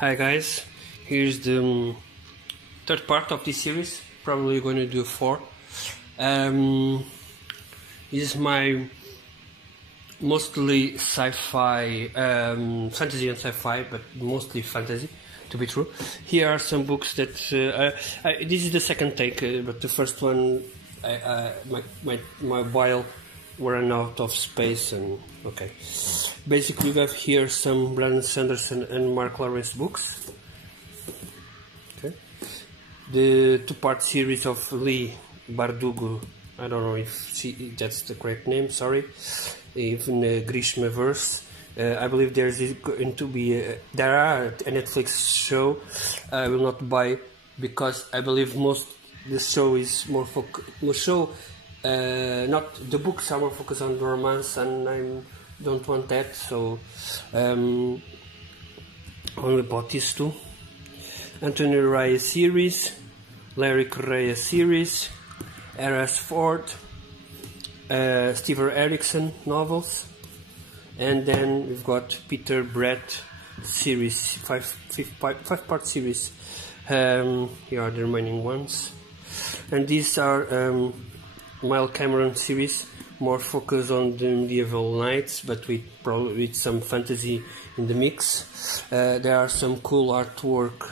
Hi guys, here's the third part of this series. Probably going to do 4. This is my mostly sci-fi, fantasy and sci-fi, but mostly fantasy, to be true. Here are some books that this is the second take, but the first one, my while ran out of space, and okay. Basically, we have here some Brandon Sanderson and Mark Lawrence books. Okay, the 2-part series of Leigh Bardugo. I don't know if that's the correct name. Sorry. Even Grishmaverse. I believe there's going to be there are a Netflix show. I will not buy because I believe the show is more not the books are more focused on romance, and I don't want that. So only bought these 2. Anthony Raya series, Larry Correia series, R.S. Ford, Steve Erickson novels, and then we've got Peter Brett series, 5-part series. Here are the remaining ones, and these are Miles Cameron series, more focused on the medieval knights, but with some fantasy in the mix. There are some cool artwork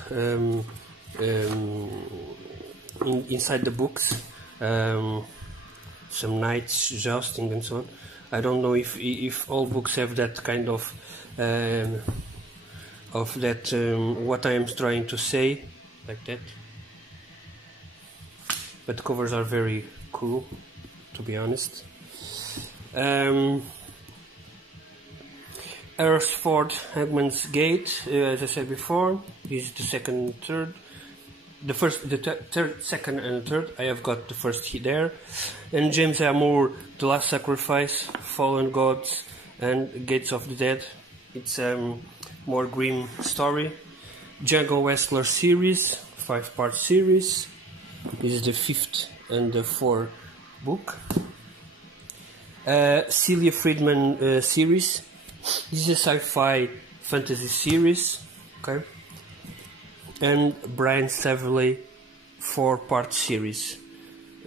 inside the books. Some knights jousting and so on. I don't know if all books have that kind of what I am trying to say, like that. But the covers are very cool, to be honest. R.S. Ford, Hagman's Gate, as I said before, is the second, third. The third, second, and third. I have got the first there. And James A. Moore, The Last Sacrifice, Fallen Gods, and Gates of the Dead. It's a more grim story. Django Westler series, 5-part series. This is the 5th and the 4th book. Celia Friedman series. This is a sci-fi fantasy series. Okay. And Brian Savelli 4-part series.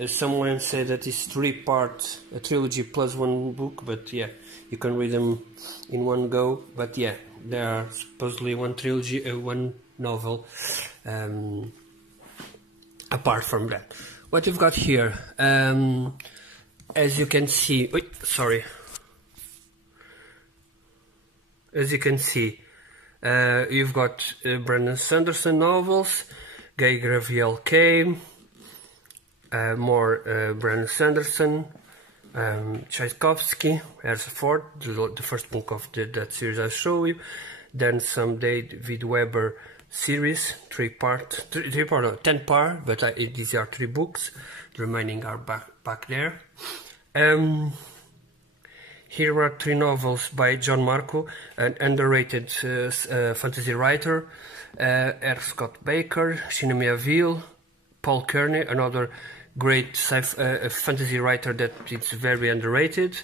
Someone said that it's 3-part, a trilogy plus 1 book, but yeah, you can read them in one go. But yeah, there are supposedly 1 trilogy, 1 novel. Apart from that, what you've got here, as you can see, as you can see, you've got Brandon Sanderson novels, Guy Graviel K, more Brandon Sanderson, Tchaikovsky, R.S. Ford, the first book of that series I show you, then some David Weber series, 10-part, but these are 3 books. The remaining are back there. Here are 3 novels by John Marco, an underrated fantasy writer. R. Scott Baker, Shinemia Veal, Paul Kearney, another great fantasy writer that is very underrated.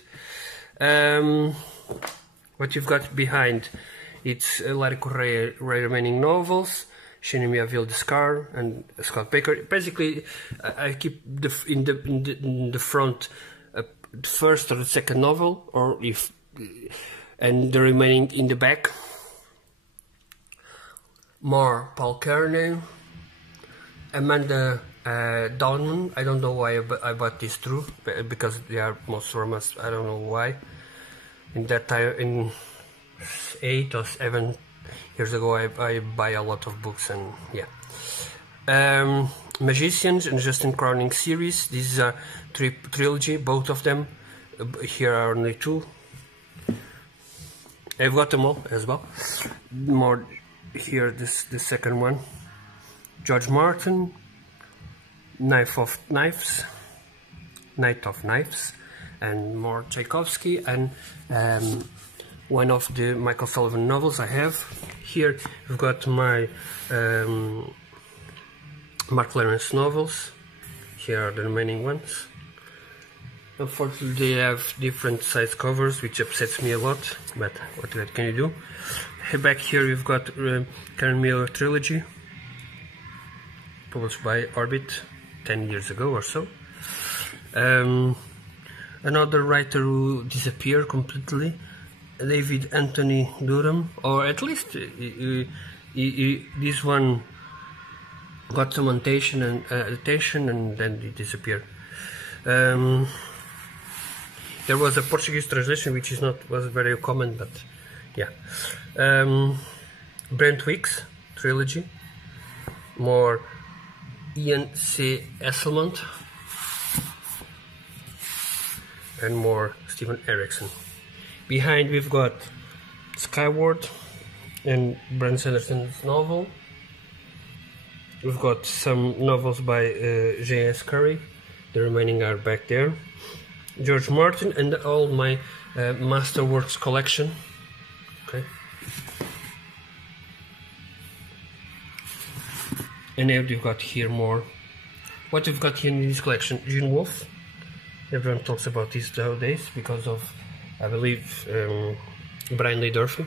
What you've got behind, it's Larry Correia remaining novels, Shinemia Veal, The Scar, and Scott Baker. Basically, I keep in the front the first or the second novel, and the remaining in the back. More Paul Kearney, Amanda Dahlman. I don't know why I bought these 2, because they are most romance. I don't know why. In that time, in 8 or 7 years ago, I buy a lot of books, and yeah. Magicians and Justin Cronin series. These are trilogy, both of them. Here are only 2. I've got them all as well. More here, the second one. George Martin, Knight of Knives, and more Tchaikovsky, and one of the Michael Sullivan novels I have. Here we've got my Mark Lawrence novels. Here are the remaining ones. Unfortunately, they have different size covers, which upsets me a lot, but what can you do? Back here we've got Karen Miller Trilogy, published by Orbit 10 years ago or so. Another writer who disappeared completely, David Anthony Durham, or at least this one got some attention and then it disappeared. There was a Portuguese translation which was very common, but yeah. Brent Weeks Trilogy, more Ian C. Esselmont, and more Stephen Erickson. Behind we've got Skyward and Brandon Sanderson's novel. We've got some novels by J.S. Curry. The remaining are back there. George Martin and all my Masterworks collection. Okay. And then we've got here more. What we've got here in this collection, Gene Wolfe. Everyone talks about this nowadays because of, I believe, Brian Lee Durfee.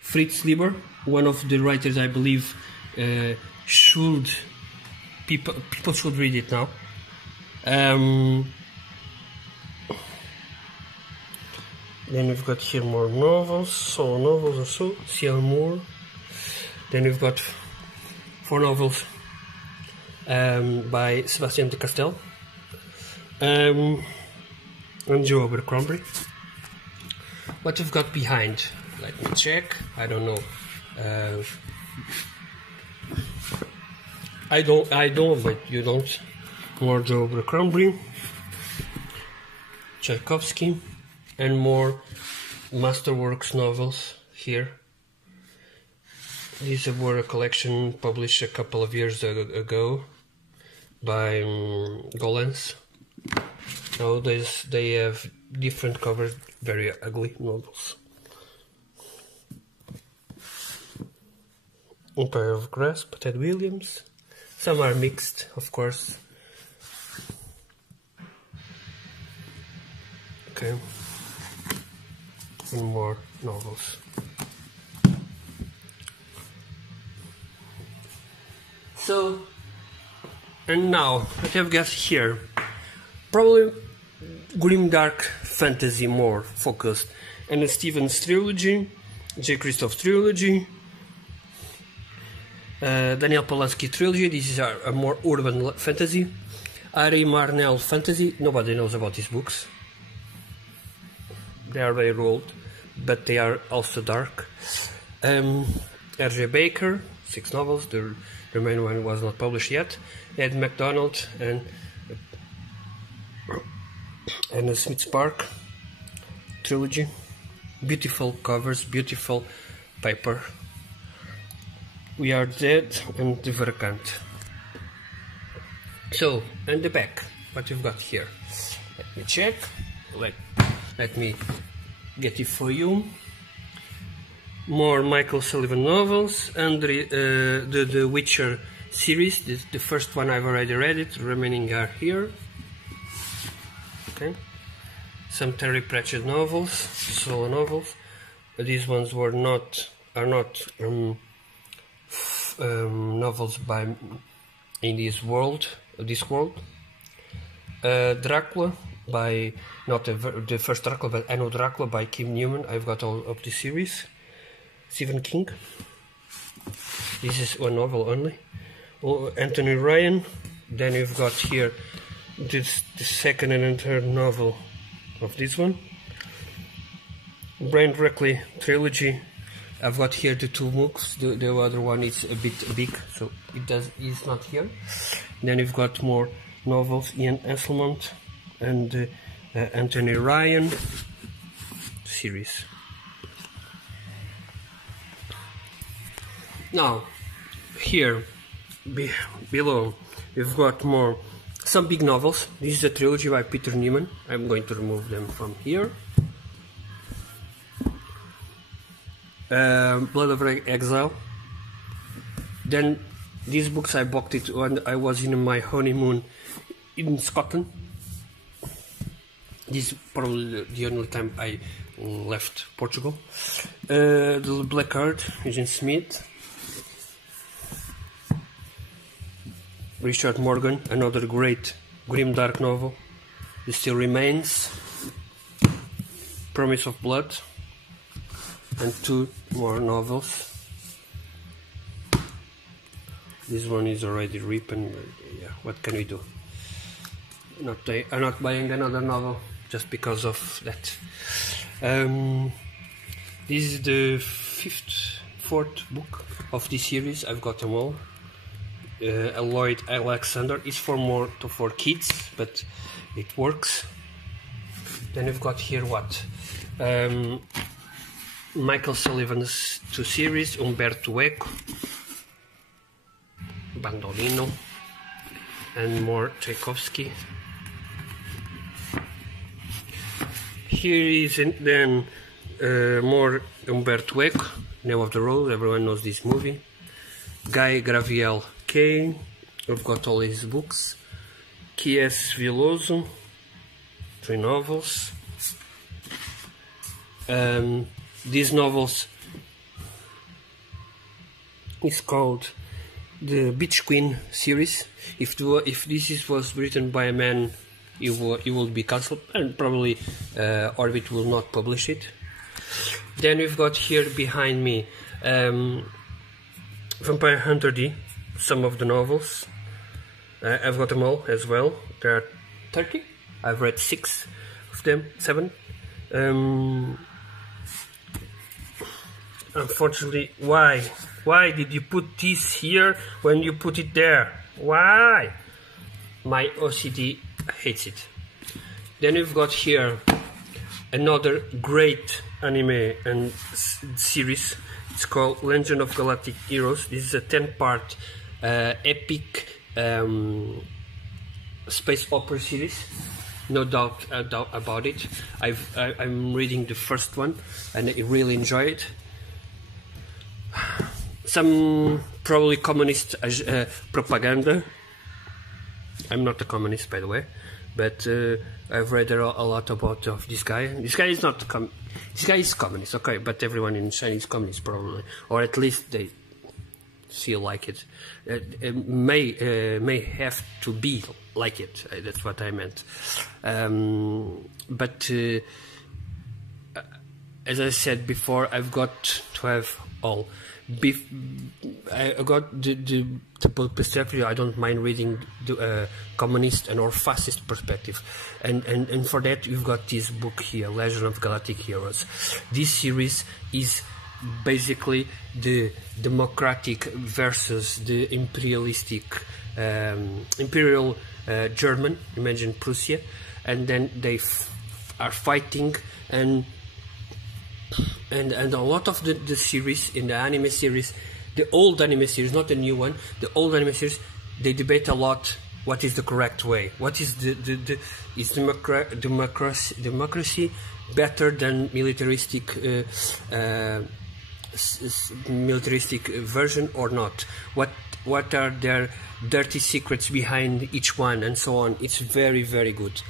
Fritz Lieber, one of the writers I believe people should read it now. Then we've got here more novels, solo novels or so, C.L. Moore. Then we've got 4 novels by Sebastian de Castell and Joe Abercrombie. What we've got behind, let me check, I don't know. I don't, but you don't. More Joe Abercrombie, Tchaikovsky, and more Masterworks novels here. These were a collection published a couple of years ago by Gollancz. Nowadays they have different covers, very ugly novels. Empire of Grasp, Ted Williams. Some are mixed, of course. Okay. And more novels. So, and now, what have got here? Probably grimdark fantasy, more focused. And a Stevens trilogy, J. Christoph trilogy, Daniel Polansky trilogy. This is a more urban fantasy. Ari Marnell fantasy. Nobody knows about these books. They are very old, but they are also dark. R.J. Baker, 6 novels. The remaining one was not published yet. Ed MacDonald and the Smith Park trilogy. Beautiful covers, beautiful paper. We Are Dead and The Verkant. So, and the back, what we've got here. Let me check. Let me get it for you. More Michael Sullivan novels and the Witcher series. The first one I've already read it. The remaining are here. Okay. Some Terry Pratchett novels, solo novels. These ones are not novels by in this world. Dracula by not the first Dracula, but Anno Dracula by Kim Newman. I've got all of the series. Stephen King. This is one novel only. Anthony Ryan. Then we've got here the second and third novel of this one. Brian Ruckley trilogy. I've got here the 2 books. The other one is a bit big, so it's not here. Then we've got more novels, Ian Esselmont and Anthony Ryan series. Now, here below we've got some big novels. This is a trilogy by Peter Newman. I'm going to remove them from here. Blood of Exile. Then These books I bought it when I was in my honeymoon in Scotland. This is probably the only time I left Portugal. The Black Heart, Eugene Smith. Richard Morgan, another great grim dark novel. It Still Remains. Promise of Blood. And 2 more novels. This one is already ripping, but yeah, what can we do? I'm not buying another novel just because of that. This is the 4th book of this series. I've got them all. Lloyd Alexander is for kids, but it works. Then we've got here what? Michael Sullivan's 2 series, Umberto Eco, Bandolino, and more Tchaikovsky. Here is then more Umberto Eco, Name of the Rose, everyone knows this movie. Guy Graviel Kane, we've got all his books. Q.S. Veloso, 3 novels. These novels is called the Beach Queen series. If this was written by a man, it would be cancelled, and probably Orbit will not publish it. Then we've got here behind me Vampire Hunter D, some of the novels. I've got them all as well. There are 30. I've read 6 of them, 7. Unfortunately, why did you put this here when you put it there? Why? My OCD hates it. Then we've got here another great anime and series. It's called Legend of Galactic Heroes. This is a 10-part epic space opera series. No doubt about it. I'm reading the first one and I really enjoy it. Some probably communist propaganda. I'm not a communist, by the way, but I've read a lot about this guy. This guy is not this guy is communist, okay, but everyone in China is communist probably, or at least they feel like it. May have to be like it. That's what I meant. But as I said before, I've got to have all. I got the perspective. I don't mind reading the communist and or fascist perspective, and for that you've got this book here, Legend of Galactic Heroes. This series is basically the democratic versus the imperialistic imperial German. Imagine Prussia, and then they are fighting and a lot of the series, in the anime series, the old anime series, not the new one, the old anime series, they debate a lot what is the correct way. What is is democracy better than militaristic version or not? What are their dirty secrets behind each one, and so on. It's very, very good.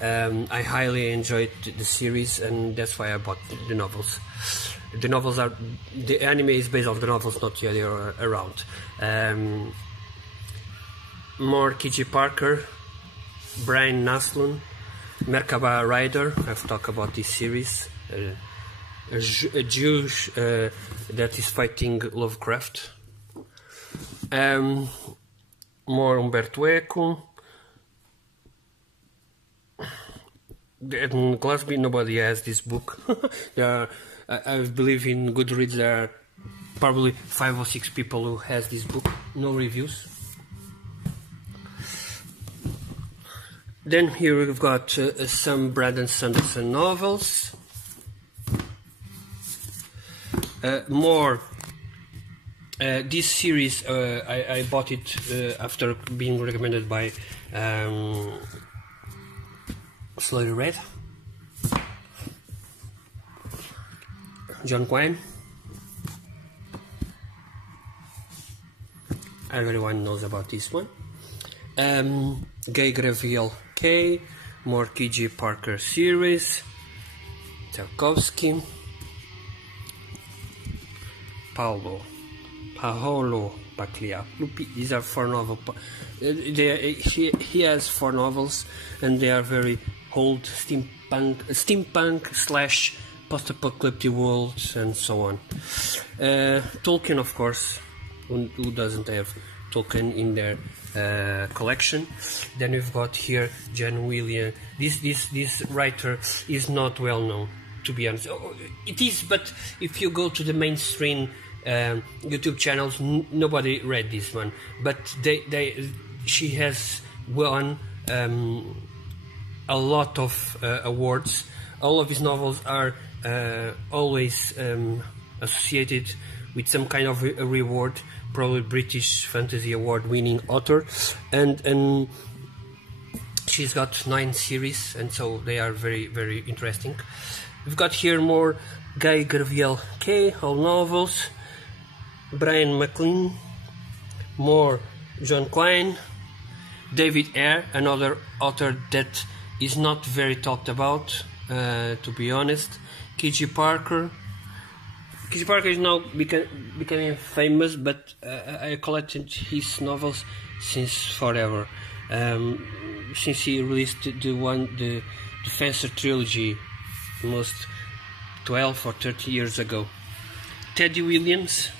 I highly enjoyed the series, and that's why I bought the novels. The anime is based on the novels, not the other around. More Kiji Parker, Brian Naslund, Merkaba Rider. I've talked about this series. A Jew that is fighting Lovecraft. More Umberto Eco. In Glasby, nobody has this book. I believe in Goodreads there are probably 5 or 6 people who has this book. No reviews. Then here we've got some Brandon Sanderson novels. More. This series I bought it after being recommended by Slowly Read, John Quine. everyone knows about this one. Guy Graviel K, more KJ Parker series, Tarkovsky, Paolo Pagliuca. These are 4 novels. He has 4 novels, and they are very old steampunk slash post-apocalyptic worlds and so on. Tolkien, of course, who doesn't have Tolkien in their collection. Then we've got here John Williams. This writer is not well known, to be honest. It is, but if you go to the mainstream YouTube channels, nobody read this one. But she has won a lot of awards. All of his novels are always associated with some kind of a reward, probably British Fantasy Award winning author, and she's got 9 series, and so they are very, very interesting. We've got here more Guy Graviel K, all novels, Brian McLean, more John Klein, David Ayer, another author that is not very talked about, to be honest. KJ Parker. KJ Parker is now becoming famous, but I collected his novels since forever. Since he released the Fencer trilogy, almost 12 or 30 years ago. Ted Williams,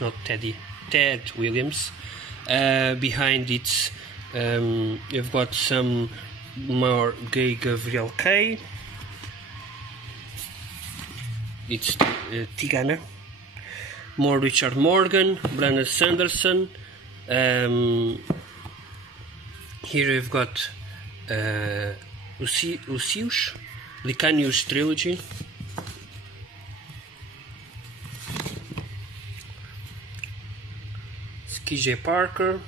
not Teddy. Ted Williams. Behind it, you've got some more Guy Graviel K. It's Tigana. More Richard Morgan, Brandon Sanderson. Here we've got Lucius, Licanius trilogy. KJ Parker.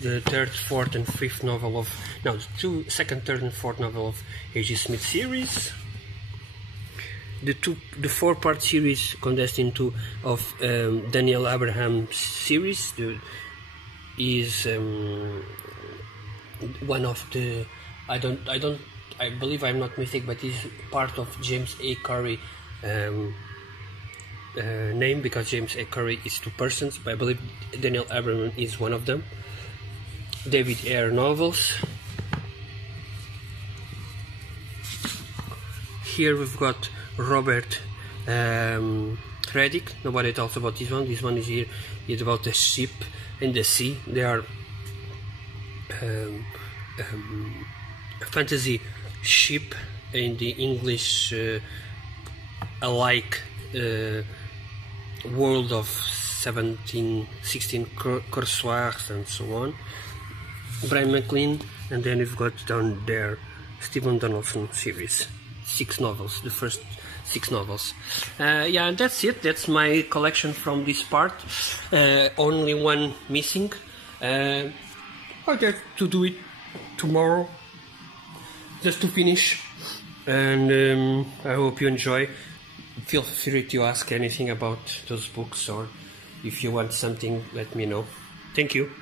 The third, fourth, and fifth novel of the second, third, and fourth novel of A.G. Smith series. The 4-part series condensed into of Daniel Abraham series is one of the I believe I'm not mistaken, but is part of James A. Corey name, because James A. Corey is 2 persons, but I believe Daniel Abraham is one of them. David Ayer novels. Here we've got Robert Reddick. Nobody talks about this one. This one is about a ship in the sea. They are a fantasy ship in the English alike world of 16 Corsairs and so on. Brian McLean, and then we've got down there Stephen Donaldson series, 6 novels, the first 6 novels. Yeah, and that's it. That's my collection from this part. Only one missing. I have to do it tomorrow, just to finish. And I hope you enjoy. Feel free to ask anything about those books, or if you want something, let me know. Thank you.